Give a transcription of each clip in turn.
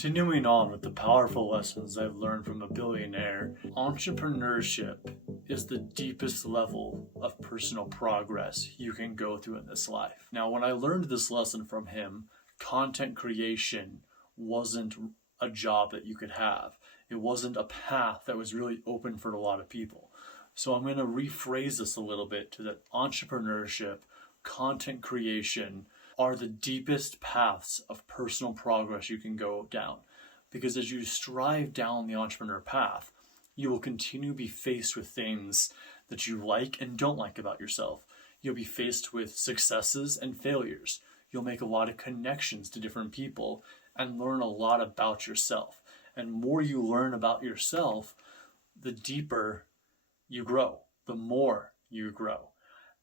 Continuing on with the powerful lessons I've learned from a billionaire, entrepreneurship is the deepest level of personal progress you can go through in this life. Now, when I learned this lesson from him, content creation wasn't a job that you could have. It wasn't a path that was really open for a lot of people. So I'm going to rephrase this a little bit to that entrepreneurship, content creation, are the deepest paths of personal progress you can go down. Because as you strive down the entrepreneur path, you will continue to be faced with things that you like and don't like about yourself. You'll be faced with successes and failures. You'll make a lot of connections to different people and learn a lot about yourself. And more you learn about yourself, the deeper you grow, the more you grow.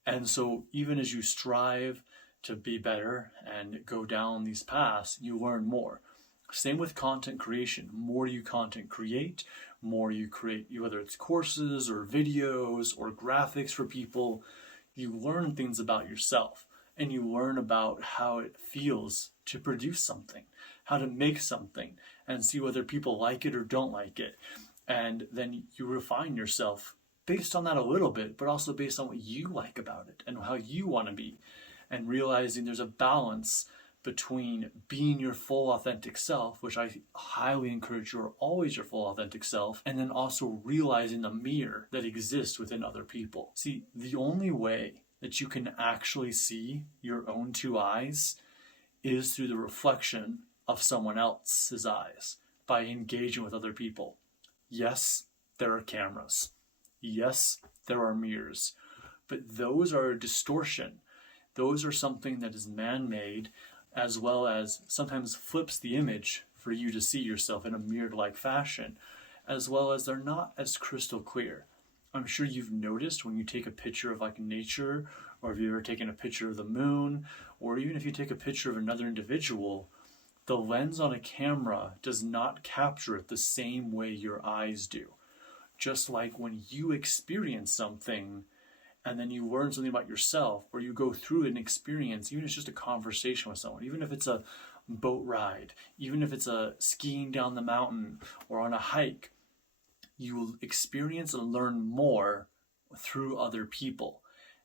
And so even as you strive to be better and go down these paths, you learn more. Same with content creation. More you content create, more you create, whether it's courses or videos or graphics for people, you learn things about yourself and you learn about how it feels to produce something, how to make something, and see whether people like it or don't like it. And then you refine yourself based on that a little bit, but also based on what you like about it and how you want to be. And realizing there's a balance between being your full authentic self, which I highly encourage you are always your full authentic self, and then also realizing the mirror that exists within other people. See, the only way that you can actually see your own two eyes is through the reflection of someone else's eyes, by engaging with other people. Yes, there are cameras. Yes, there are mirrors, but those are a distortion. Those are something that is man-made, as well as sometimes flips the image for you to see yourself in a mirror-like fashion, as well as they're not as crystal clear. I'm sure you've noticed when you take a picture of like nature, or if you've ever taken a picture of the moon, or even if you take a picture of another individual, the lens on a camera does not capture it the same way your eyes do. Just like when you experience something, and then you learn something about yourself, or you go through an experience, even if it's just a conversation with someone, even if it's a boat ride, even if it's a skiing down the mountain or on a hike, you will experience and learn more through other people.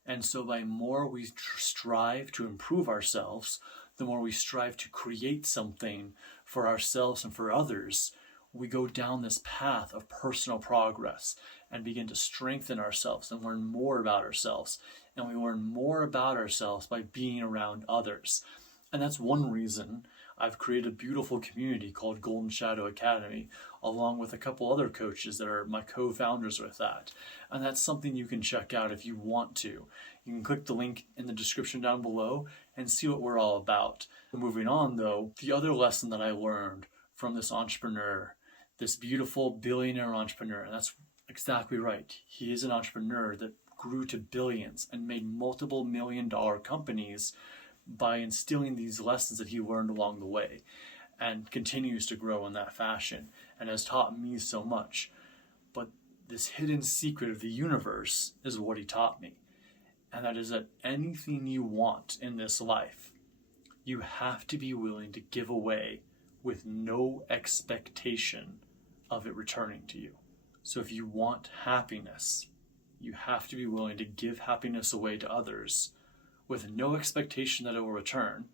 And so by more we strive to improve ourselves, the more we strive to create something for ourselves and for others, we go down this path of personal progress and begin to strengthen ourselves and learn more about ourselves. And we learn more about ourselves by being around others. And that's one reason I've created a beautiful community called Golden Shadow Academy, along with a couple other coaches that are my co-founders with that. And that's something you can check out if you want to. You can click the link in the description down below and see what we're all about. Moving on though, the other lesson that I learned from this entrepreneur, this beautiful billionaire entrepreneur, and that's exactly right. He is an entrepreneur that grew to billions and made multiple $1-million companies by instilling these lessons that he learned along the way, and continues to grow in that fashion and has taught me so much. But this hidden secret of the universe is what he taught me. And that is that anything you want in this life, you have to be willing to give away with no expectation of it returning to you. So if you want happiness, you have to be willing to give happiness away to others with no expectation that it will return.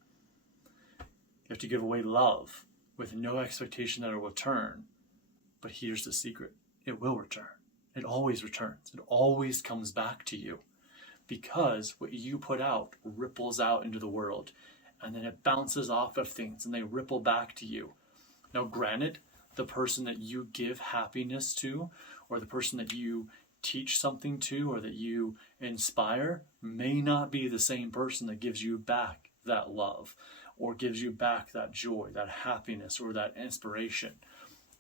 You have to give away love with no expectation that it will return. But here's the secret. It will return. It always returns. It always comes back to you, because what you put out ripples out into the world, and then it bounces off of things and they ripple back to you. Now, granted, the person that you give happiness to, or the person that you teach something to, or that you inspire, may not be the same person that gives you back that love, or gives you back that joy, that happiness, or that inspiration.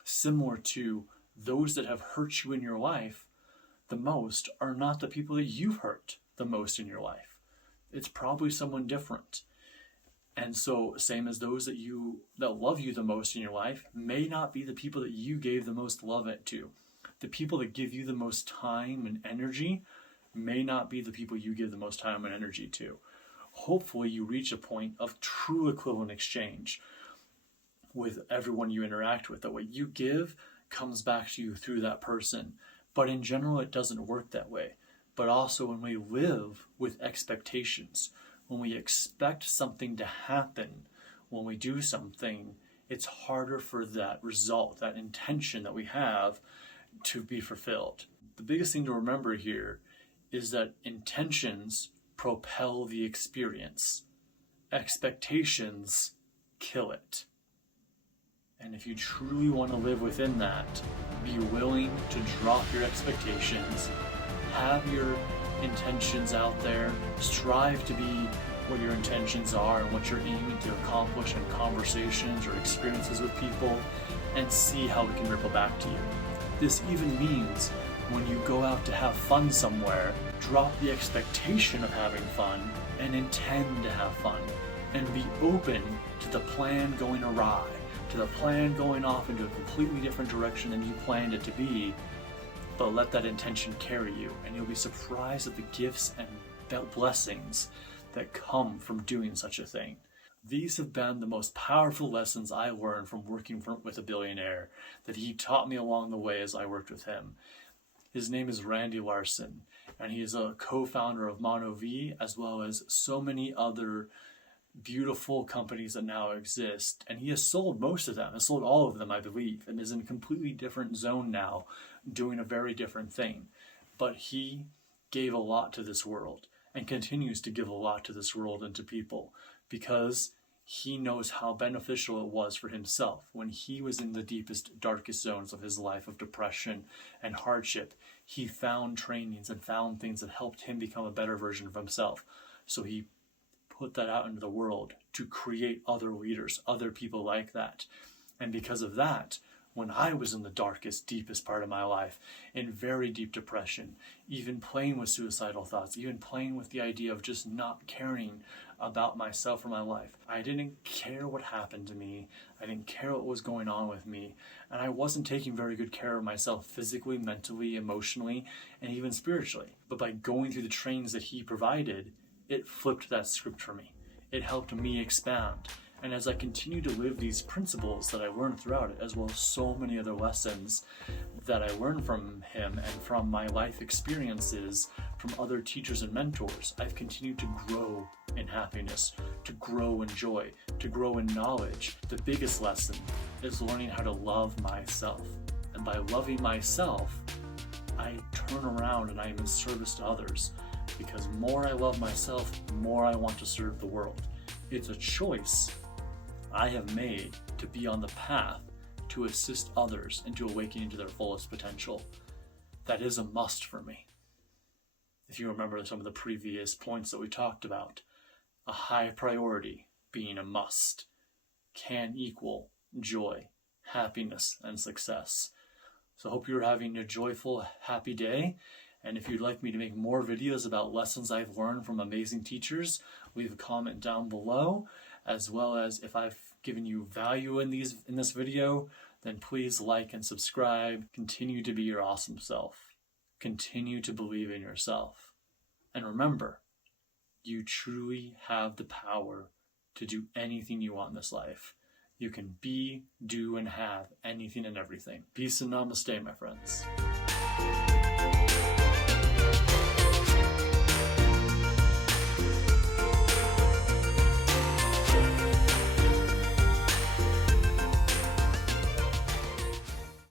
Similar to those that have hurt you in your life the most are not the people that you've hurt the most in your life. It's probably someone different. And so same as those that love you the most in your life may not be the people that you gave the most love to. The people that give you the most time and energy may not be the people you give the most time and energy to. Hopefully you reach a point of true equivalent exchange. with everyone you interact with, that what you give comes back to you through that person. But in general, it doesn't work that way. But also when we live with expectations, when we expect something to happen, when we do something, it's harder for that result, that intention that we have, to be fulfilled. The biggest thing to remember here is that intentions propel the experience. Expectations kill it. And if you truly want to live within that, be willing to drop your expectations, have your intentions out there, strive to be what your intentions are and what you're aiming to accomplish in conversations or experiences with people, and see how it can ripple back to you. This even means when you go out to have fun somewhere, drop the expectation of having fun and intend to have fun, and be open to the plan going awry, to the plan going off into a completely different direction than you planned it to be. But let that intention carry you, and you'll be surprised at the gifts and blessings that come from doing such a thing. These have been the most powerful lessons I learned from working with a billionaire, that he taught me along the way as I worked with him. His name is Randy Larson, and he is a co-founder of MonoV, as well as so many other beautiful companies that now exist. And he has sold most of them, has sold all of them, I believe, and is in a completely different zone now, doing a very different thing. But he gave a lot to this world and continues to give a lot to this world and to people, because he knows how beneficial it was for himself when he was in the deepest, darkest zones of his life of depression and hardship. He found trainings and found things that helped him become a better version of himself. So he put that out into the world to create other leaders, other people like that. And because of that, when I was in the darkest, deepest part of my life, in very deep depression, even playing with suicidal thoughts, even playing with the idea of just not caring about myself or my life, I didn't care what happened to me. I didn't care what was going on with me. And I wasn't taking very good care of myself physically, mentally, emotionally, and even spiritually. But by going through the trainings that he provided, it flipped that script for me. It helped me expand. And as I continue to live these principles that I learned throughout it, as well as so many other lessons that I learned from him and from my life experiences, from other teachers and mentors, I've continued to grow in happiness, to grow in joy, to grow in knowledge. The biggest lesson is learning how to love myself. And by loving myself, I turn around and I am in service to others. Because more I love myself, more I want to serve the world. It's a choice I have made to be on the path to assist others into awakening to their fullest potential. That is a must for me. If you remember some of the previous points that we talked about, a high priority being a must can equal joy, happiness, and success. So I hope you're having a joyful, happy day. And if you'd like me to make more videos about lessons I've learned from amazing teachers, leave a comment down below. As well as if I've given you value in this video, then please like and subscribe. Continue to be your awesome self. Continue to believe in yourself. And remember, you truly have the power to do anything you want in this life. You can be, do, and have anything and everything. Peace and namaste, my friends.